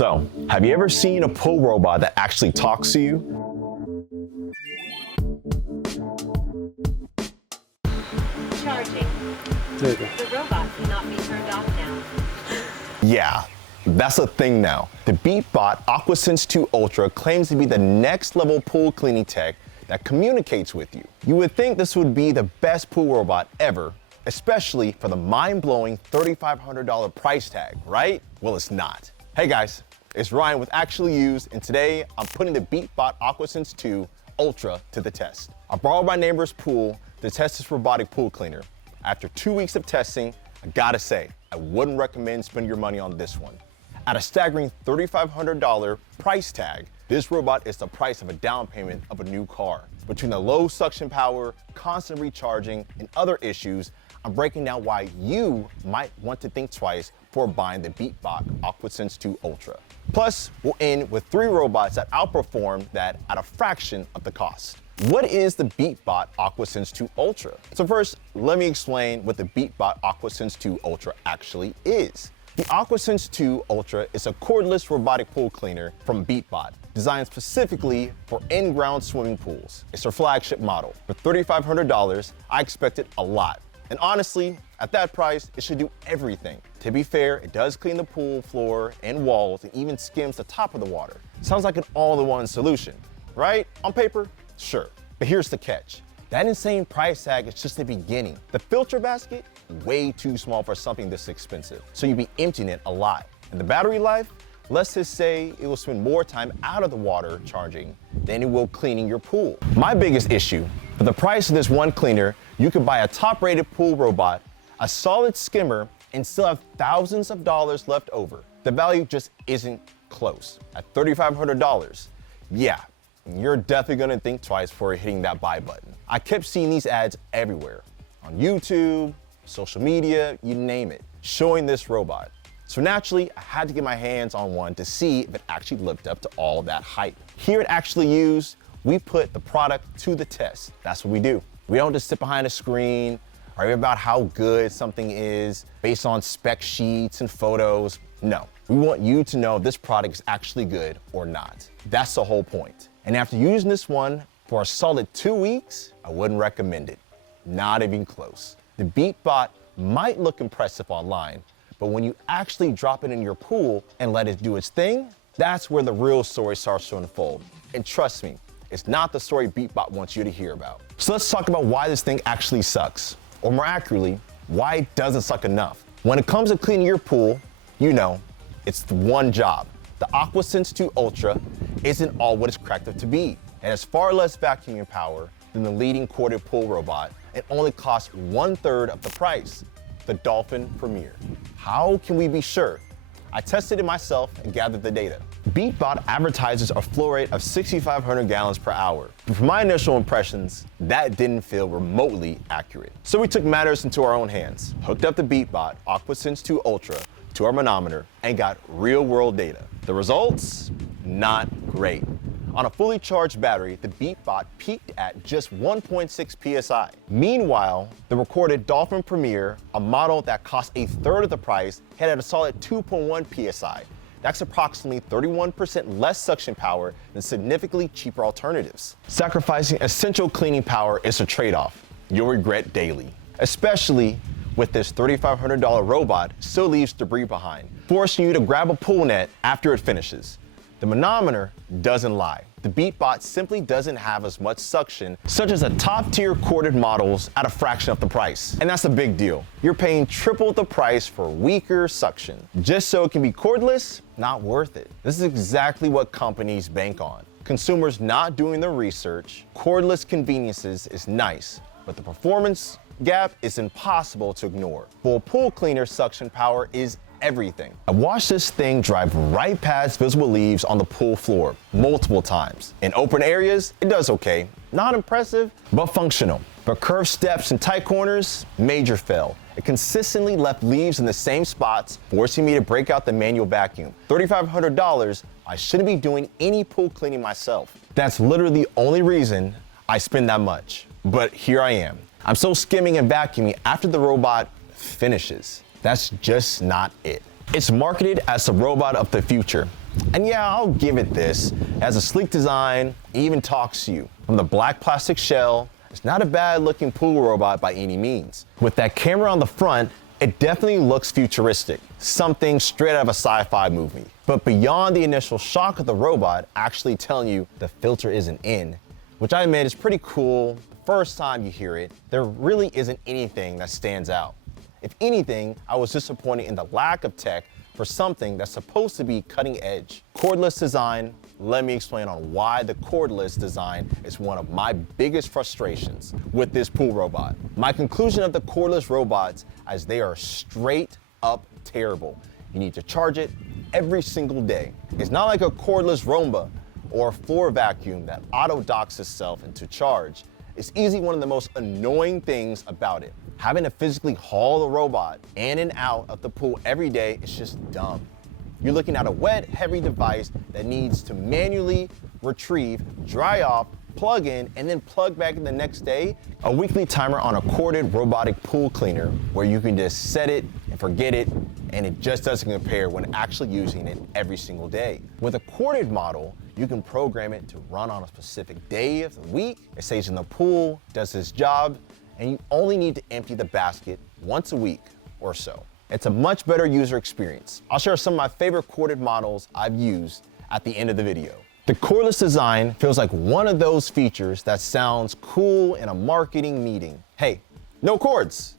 So, have you ever seen a pool robot that actually talks to you? Charging. The robot cannot be turned off now. Yeah, that's a thing now. The Beatbot AquaSense 2 Ultra claims to be the next level pool cleaning tech that communicates with you. You would think this would be the best pool robot ever, especially for the mind-blowing $3,500 price tag, right? Well, it's not. Hey guys, it's Ryan with Actually Used, and today I'm putting the Beatbot AquaSense 2 Ultra to the test. I borrowed my neighbor's pool to test this robotic pool cleaner. After 2 weeks of testing, I gotta say, I wouldn't recommend spending your money on this one. At a staggering $3,500 price tag, this robot is the price of a down payment of a new car. Between the low suction power, constant recharging, and other issues, I'm breaking down why you might want to think twice before buying the Beatbot AquaSense 2 Ultra. Plus, we'll end with 3 robots that outperform that at a fraction of the cost. What is the Beatbot AquaSense 2 Ultra? So first, let me explain what the Beatbot AquaSense 2 Ultra actually is. The AquaSense 2 Ultra is a cordless robotic pool cleaner from Beatbot, designed specifically for in-ground swimming pools. It's their flagship model. For $3,500, I expected a lot. And honestly, at that price, it should do everything. To be fair, it does clean the pool floor and walls and even skims the top of the water. Sounds like an all-in-one solution, right? On paper, sure. But here's the catch. That insane price tag is just the beginning. The filter basket, way too small for something this expensive. So you'd be emptying it a lot. And the battery life, let's just say it will spend more time out of the water charging than it will cleaning your pool. My biggest issue, for the price of this one cleaner, you could buy a top-rated pool robot, a solid skimmer, and still have thousands of dollars left over. The value just isn't close. At $3,500, yeah, you're definitely gonna think twice before hitting that buy button. I kept seeing these ads everywhere, on YouTube, social media, you name it, showing this robot. So naturally, I had to get my hands on one to see if it actually lived up to all that hype. Here at Actually Used, we put the product to the test. That's what we do. We don't just sit behind a screen, argue about how good something is based on spec sheets and photos. No, we want you to know if this product is actually good or not. That's the whole point. And after using this one for a solid 2 weeks, I wouldn't recommend it. Not even close. The Beatbot might look impressive online, but when you actually drop it in your pool and let it do its thing, that's where the real story starts to unfold. And trust me, it's not the story Beatbot wants you to hear about. So let's talk about why this thing actually sucks. Or more accurately, why it doesn't suck enough. When it comes to cleaning your pool, you know, it's the one job. The AquaSense 2 Ultra isn't all what it's cracked up to be. It has far less vacuuming power than the leading corded pool robot and only costs 1/3 of the price, the Dolphin Premier. How can we be sure? I tested it myself and gathered the data. Beatbot advertises a flow rate of 6,500 gallons per hour. But from my initial impressions, that didn't feel remotely accurate. So we took matters into our own hands, hooked up the Beatbot AquaSense 2 Ultra to our manometer, and got real-world data. The results? Not great. On a fully charged battery, the Beatbot peaked at just 1.6 PSI. Meanwhile, the recorded Dolphin Premier, a model that cost 1/3 of the price, had at a solid 2.1 PSI. That's approximately 31% less suction power than significantly cheaper alternatives. Sacrificing essential cleaning power is a trade-off you'll regret daily, especially with this $3,500 robot still leaves debris behind, forcing you to grab a pool net after it finishes. The manometer doesn't lie. The Beatbot simply doesn't have as much suction, such as the top-tier corded models, at a fraction of the price. And that's a big deal. You're paying triple the price for weaker suction. Just so it can be cordless? Not worth it. This is exactly what companies bank on. Consumers not doing their research. Cordless conveniences is nice, but the performance gap is impossible to ignore. Full pool cleaner suction power is everything. I watched this thing drive right past visible leaves on the pool floor multiple times. In open areas, it does okay. Not impressive, but functional. But curved steps and tight corners, major fail. It consistently left leaves in the same spots, forcing me to break out the manual vacuum. $3,500, I shouldn't be doing any pool cleaning myself. That's literally the only reason I spend that much. But here I am. I'm still skimming and vacuuming after the robot finishes. That's just not it. It's marketed as the robot of the future, And yeah, I'll give it this. It has a sleek design, it even talks to you. From the black plastic shell, it's not a bad looking pool robot by any means. With that camera on the front, it definitely looks futuristic, something straight out of a sci-fi movie. But beyond the initial shock of the robot actually telling you the filter isn't in, which I admit is pretty cool the first time you hear it, there really isn't anything that stands out. If anything, I was disappointed in the lack of tech for something that's supposed to be cutting edge. Cordless design, let me explain on why the cordless design is one of my biggest frustrations with this pool robot. My conclusion of the cordless robots is they are straight up terrible. You need to charge it every single day. It's not like a cordless Roomba or a floor vacuum that auto docks itself into charge. It's easily one of the most annoying things about it. Having to physically haul the robot in and out of the pool every day is just dumb. You're looking at a wet, heavy device that needs to manually retrieve, dry off, plug in, and then plug back in the next day. A weekly timer on a corded robotic pool cleaner where you can just set it and forget it, and it just doesn't compare when actually using it every single day. With a corded model, you can program it to run on a specific day of the week. It stays in the pool, does its job, and you only need to empty the basket once a week or so. It's a much better user experience. I'll share some of my favorite corded models I've used at the end of the video. The cordless design feels like one of those features that sounds cool in a marketing meeting. Hey, no cords.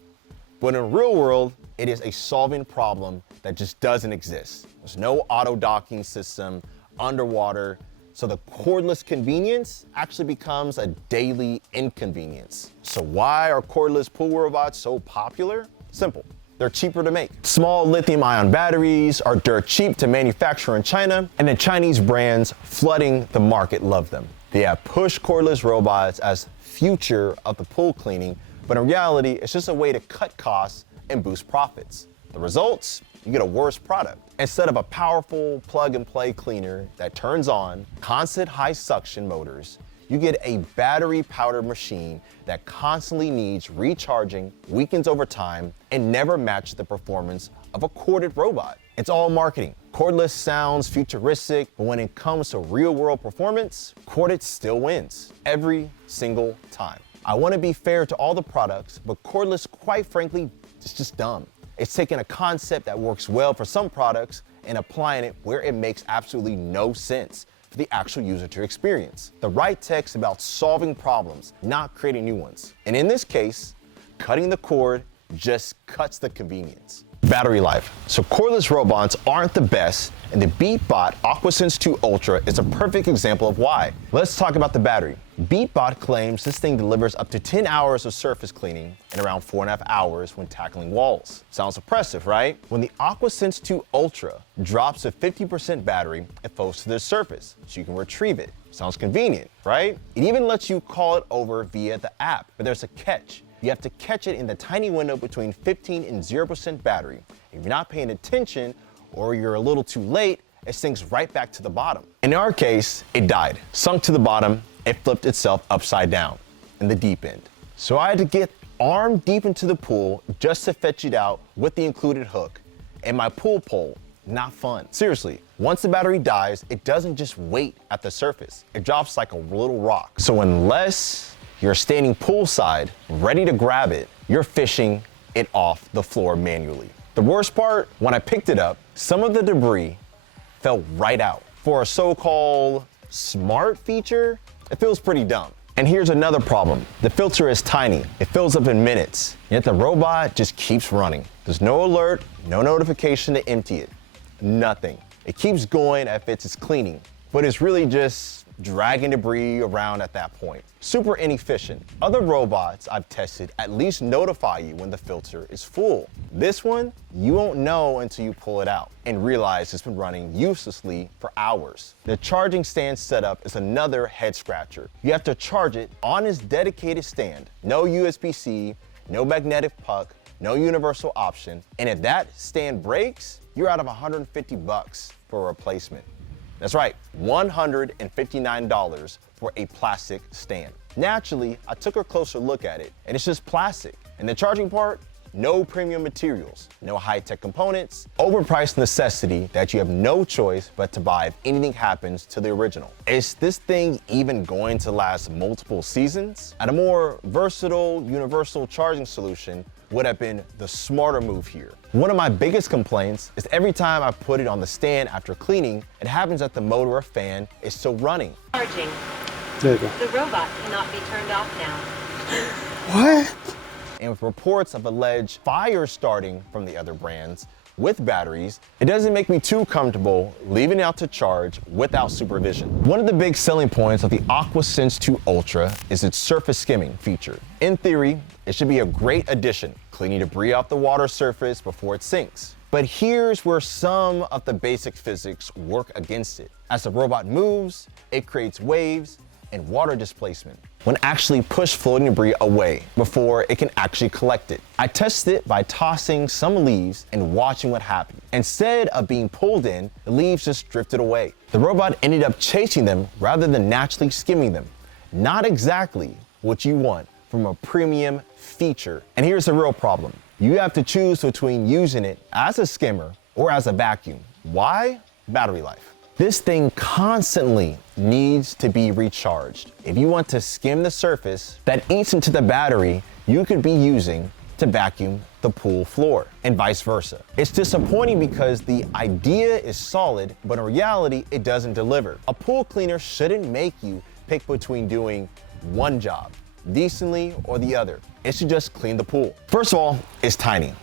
But in the real world, it is a solving problem that just doesn't exist. There's no auto docking system, underwater, so the cordless convenience actually becomes a daily inconvenience. So why are cordless pool robots so popular? Simple. They're cheaper to make. Small lithium-ion batteries are dirt cheap to manufacture in China, and the Chinese brands flooding the market love them. They have pushed cordless robots as future of the pool cleaning, but in reality, it's just a way to cut costs and boost profits. The results? You get a worse product. Instead of a powerful plug-and-play cleaner that turns on constant high suction motors, you get a battery-powered machine that constantly needs recharging, weakens over time, and never matches the performance of a corded robot. It's all marketing. Cordless sounds futuristic, but when it comes to real-world performance, corded still wins every single time. I want to be fair to all the products, but cordless, quite frankly, is just dumb. It's taking a concept that works well for some products and applying it where it makes absolutely no sense for the actual user to experience. The right tech's about solving problems, not creating new ones. And in this case, cutting the cord just cuts the convenience. Battery life. So cordless robots aren't the best, and the Beatbot AquaSense 2 Ultra is a perfect example of why. Let's talk about the battery. Beatbot claims this thing delivers up to 10 hours of surface cleaning and around 4.5 hours when tackling walls. Sounds impressive, right? When the AquaSense 2 Ultra drops to 50% battery, it floats to the surface, so you can retrieve it. Sounds convenient, right? It even lets you call it over via the app, but there's a catch. You have to catch it in the tiny window between 15 and 0% battery. If you're not paying attention or you're a little too late, it sinks right back to the bottom. In our case, it died, sunk to the bottom, it flipped itself upside down in the deep end. So I had to get arm deep into the pool just to fetch it out with the included hook and my pool pole. Not fun. Seriously, once the battery dies, it doesn't just wait at the surface. It drops like a little rock. So unless you're standing poolside, ready to grab it, you're fishing it off the floor manually. The worst part, when I picked it up, some of the debris fell right out. For a so-called smart feature, it feels pretty dumb. And here's another problem. The filter is tiny. It fills up in minutes, yet the robot just keeps running. There's no alert, no notification to empty it, nothing. It keeps going if it's cleaning, but it's really just dragging debris around at that point. Super inefficient. Other robots I've tested at least notify you when the filter is full. This one, you won't know until you pull it out and realize it's been running uselessly for hours. The charging stand setup is another head scratcher. You have to charge it on its dedicated stand. No USB-C, no magnetic puck, no universal option. And if that stand breaks, you're out of $150 for a replacement. That's right, $159 for a plastic stand. Naturally, I took a closer look at it, and it's just plastic. And the charging part, no premium materials, no high-tech components, overpriced necessity that you have no choice but to buy if anything happens to the original. Is this thing even going to last multiple seasons? And a more versatile, universal charging solution would have been the smarter move here. One of my biggest complaints is every time I put it on the stand after cleaning, it happens that the motor or fan is still running. Charging. There you go. The robot cannot be turned off now. What? And with reports of alleged fire starting from the other brands with batteries, it doesn't make me too comfortable leaving it out to charge without supervision. One of the big selling points of the AquaSense 2 Ultra is its surface skimming feature. In theory, it should be a great addition, cleaning debris off the water surface before it sinks. But here's where some of the basic physics work against it. As the robot moves, it creates waves and water displacement when actually push floating debris away before it can actually collect it. I tested it by tossing some leaves and watching what happened. Instead of being pulled in, the leaves just drifted away. The robot ended up chasing them rather than naturally skimming them. Not exactly what you want from a premium feature. And here's the real problem. You have to choose between using it as a skimmer or as a vacuum. Why? Battery life. This thing constantly needs to be recharged. If you want to skim the surface that eats into the battery, you could be using to vacuum the pool floor and vice versa. It's disappointing because the idea is solid, but in reality, it doesn't deliver. A pool cleaner shouldn't make you pick between doing one job decently or the other. It should just clean the pool. First of all, it's tiny.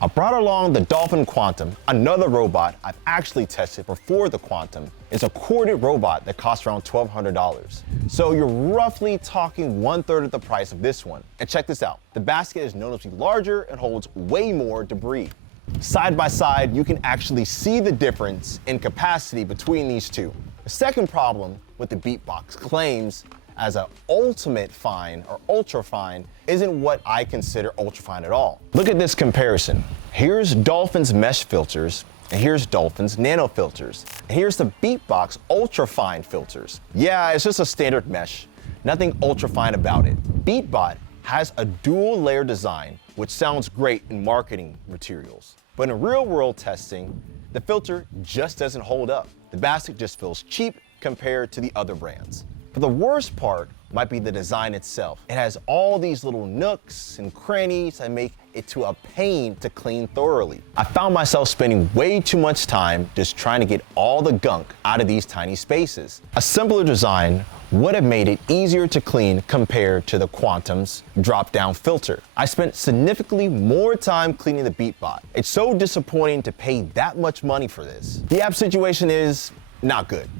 I brought along the Dolphin Quantum, another robot I've actually tested before the Quantum. It's a corded robot that costs around $1,200. So you're roughly talking 1/3 of the price of this one. And check this out, the basket is noticeably larger and holds way more debris. Side by side, you can actually see the difference in capacity between these two. The second problem with the Beatbot claims as an ultimate fine or ultra fine isn't what I consider ultra fine at all. Look at this comparison. Here's Dolphin's mesh filters, and here's Dolphin's nano filters. And here's the Beatbot ultra fine filters. Yeah, it's just a standard mesh, nothing ultra fine about it. Beatbot has a dual layer design, which sounds great in marketing materials. But in real world testing, the filter just doesn't hold up. The basket just feels cheap compared to the other brands. But the worst part might be the design itself. It has all these little nooks and crannies that make it to a pain to clean thoroughly. I found myself spending way too much time just trying to get all the gunk out of these tiny spaces. A simpler design would have made it easier to clean compared to the Quantum's drop-down filter. I spent significantly more time cleaning the Beatbot. It's so disappointing to pay that much money for this. The app situation is not good.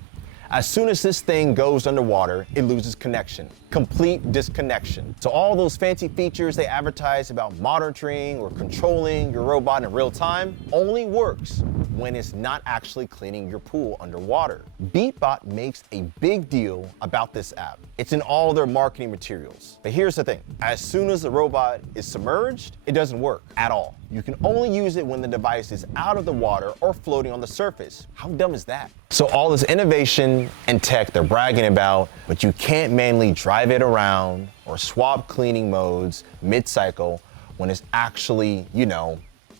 As soon as this thing goes underwater, it loses connection. Complete disconnection. So all those fancy features they advertise about monitoring or controlling your robot in real time only works when it's not actually cleaning your pool underwater. Beatbot makes a big deal about this app. It's in all their marketing materials. But here's the thing, as soon as the robot is submerged, it doesn't work at all. You can only use it when the device is out of the water or floating on the surface. How dumb is that? So all this innovation and tech they're bragging about, but you can't manually drive it around or swap cleaning modes mid-cycle when it's actually,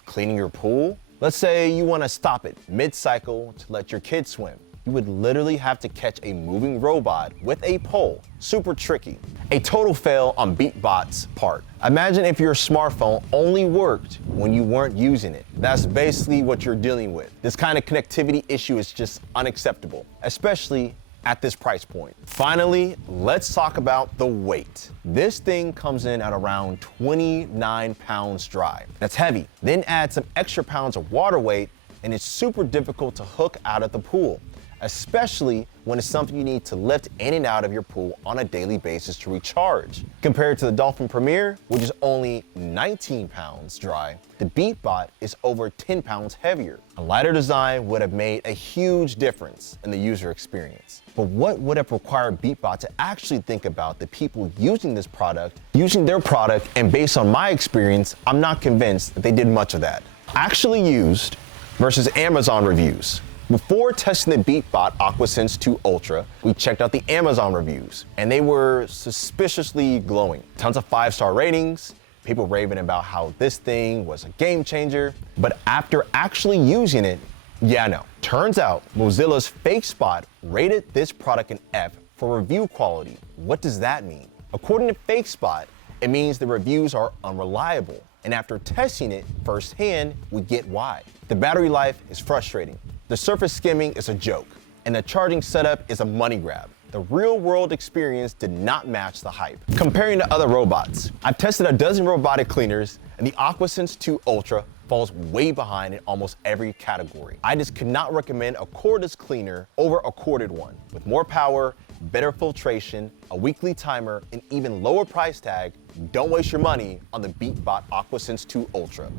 cleaning your pool. Let's say you want to stop it mid-cycle to let your kids swim. You would literally have to catch a moving robot with a pole. Super tricky. A total fail on Beatbot's part. Imagine if your smartphone only worked when you weren't using it. That's basically what you're dealing with. This kind of connectivity issue is just unacceptable, especially at this price point. Finally, let's talk about the weight. This thing comes in at around 29 pounds dry. That's heavy. Then add some extra pounds of water weight, and it's super difficult to hook out of the pool, especially when it's something you need to lift in and out of your pool on a daily basis to recharge. Compared to the Dolphin Premier, which is only 19 pounds dry, the Beatbot is over 10 pounds heavier. A lighter design would have made a huge difference in the user experience. But what would have required Beatbot to actually think about the people using this product, using their product, and based on my experience, I'm not convinced that they did much of that. Actually used versus Amazon reviews. Before testing the Beatbot AquaSense 2 Ultra, we checked out the Amazon reviews, and they were suspiciously glowing. Tons of 5-star ratings, people raving about how this thing was a game changer. But after actually using it, yeah, no. Turns out Mozilla's Fake Spot rated this product an F for review quality. What does that mean? According to Fake Spot, it means the reviews are unreliable. And after testing it firsthand, we get why. The battery life is frustrating. The surface skimming is a joke. And the charging setup is a money grab. The real-world experience did not match the hype. Comparing to other robots, I've tested a dozen robotic cleaners, and the AquaSense 2 Ultra falls way behind in almost every category. I just could not recommend a cordless cleaner over a corded one. With more power, better filtration, a weekly timer, and even lower price tag, don't waste your money on the Beatbot AquaSense 2 Ultra.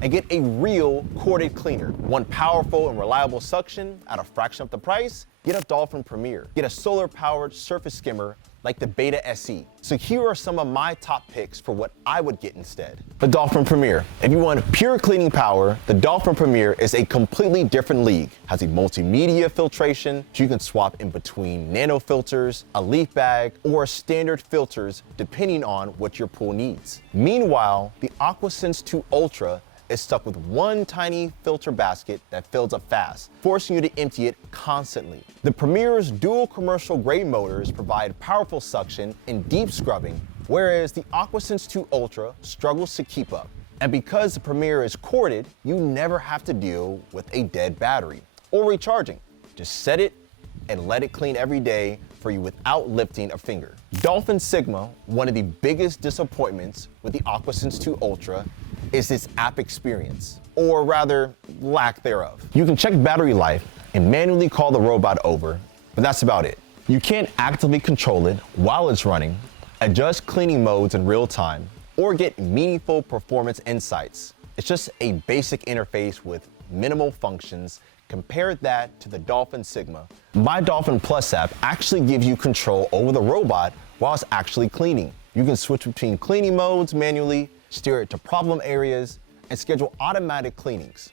And get a real corded cleaner. One powerful and reliable suction at a fraction of the price. Get a Dolphin Premier. Get a solar-powered surface skimmer like the Beta SE. So here are some of my top picks for what I would get instead. The Dolphin Premier. If you want pure cleaning power, the Dolphin Premier is a completely different league. Has a multimedia filtration, so you can swap in between nano filters, a leaf bag, or standard filters depending on what your pool needs. Meanwhile, the AquaSense 2 Ultra is stuck with one tiny filter basket that fills up fast, forcing you to empty it constantly. The Premier's dual commercial grade motors provide powerful suction and deep scrubbing, whereas the AquaSense 2 Ultra struggles to keep up. And because the Premier is corded, you never have to deal with a dead battery or recharging. Just set it and let it clean every day for you without lifting a finger. Dolphin Sigma, one of the biggest disappointments with the AquaSense 2 Ultra, is its app experience, or rather, lack thereof. You can check battery life and manually call the robot over, but that's about it. You can't actively control it while it's running, adjust cleaning modes in real time, or get meaningful performance insights. It's just a basic interface with minimal functions. Compare that to the Dolphin Sigma. My Dolphin Plus app actually gives you control over the robot while it's actually cleaning. You can switch between cleaning modes manually, steer it to problem areas, and schedule automatic cleanings,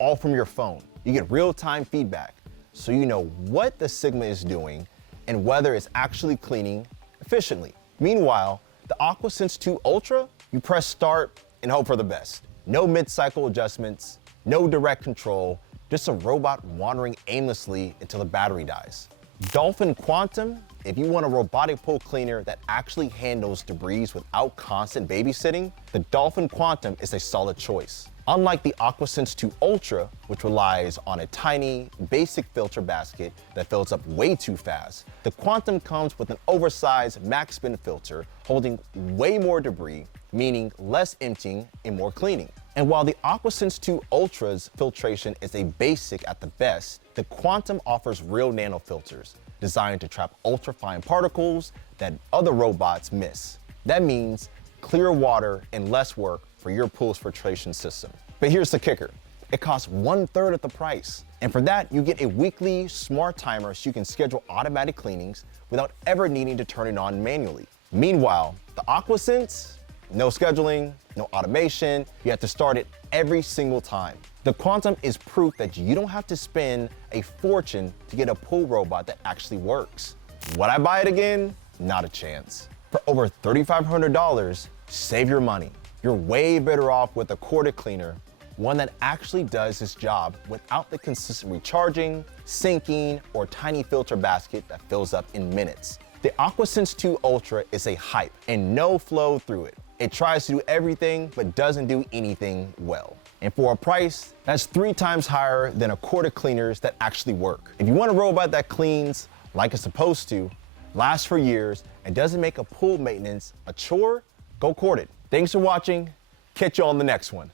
all from your phone. You get real-time feedback, so you know what the Sigma is doing and whether it's actually cleaning efficiently. Meanwhile, the AquaSense 2 Ultra, you press start and hope for the best. No mid-cycle adjustments, no direct control, just a robot wandering aimlessly until the battery dies. Dolphin Quantum, if you want a robotic pool cleaner that actually handles debris without constant babysitting, the Dolphin Quantum is a solid choice. Unlike the AquaSense 2 Ultra, which relies on a tiny, basic filter basket that fills up way too fast, the Quantum comes with an oversized max spin filter holding way more debris, meaning less emptying and more cleaning. And while the AquaSense 2 Ultra's filtration is a basic at the best, the Quantum offers real nano filters designed to trap ultrafine particles that other robots miss. That means clearer water and less work for your pool's filtration system. But here's the kicker. It costs 1/3 of the price. And for that, you get a weekly smart timer so you can schedule automatic cleanings without ever needing to turn it on manually. Meanwhile, the AquaSense, no scheduling, no automation. You have to start it every single time. The Quantum is proof that you don't have to spend a fortune to get a pool robot that actually works. Would I buy it again? Not a chance. For over $3,500, save your money. You're way better off with a corded cleaner, one that actually does its job without the consistent recharging, sinking, or tiny filter basket that fills up in minutes. The AquaSense 2 Ultra is a hype and no flow through it. It tries to do everything but doesn't do anything well. And for a price that's 3 times higher than a corded cleaners that actually work. If you want a robot that cleans like it's supposed to, lasts for years, and doesn't make a pool maintenance a chore, go corded. Thanks for watching. Catch you on the next one.